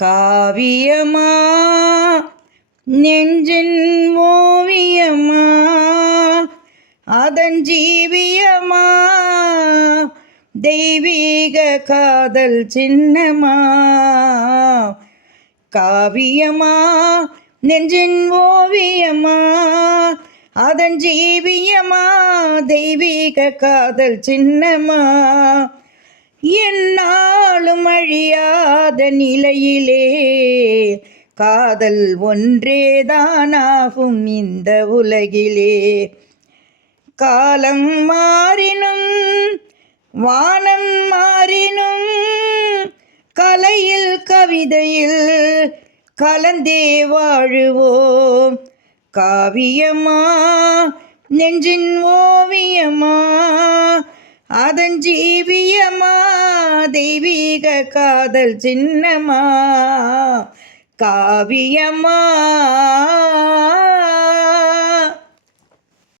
காவியமா நெஞ்சின் ஓவியமா அதன் ஜீவியமா தெய்வீக காதல் சின்னமா காவியமா நெஞ்சின் ஓவியமா அதன் ஜீவியமா தெய்வீக காதல் சின்னமா என்னாலும் அழியாத நிலையிலே காதல் ஒன்றேதானாகும் இந்த உலகிலே. காலம் மாறினும் வானம் மாறினும் கலையில் கவிதையில் கலந்தே வாழுவோம். காவியமா நெஞ்சின் ஓவியமா அதன் ஜீவியமா தெய்வீக காதல் சின்னமா காவியமா.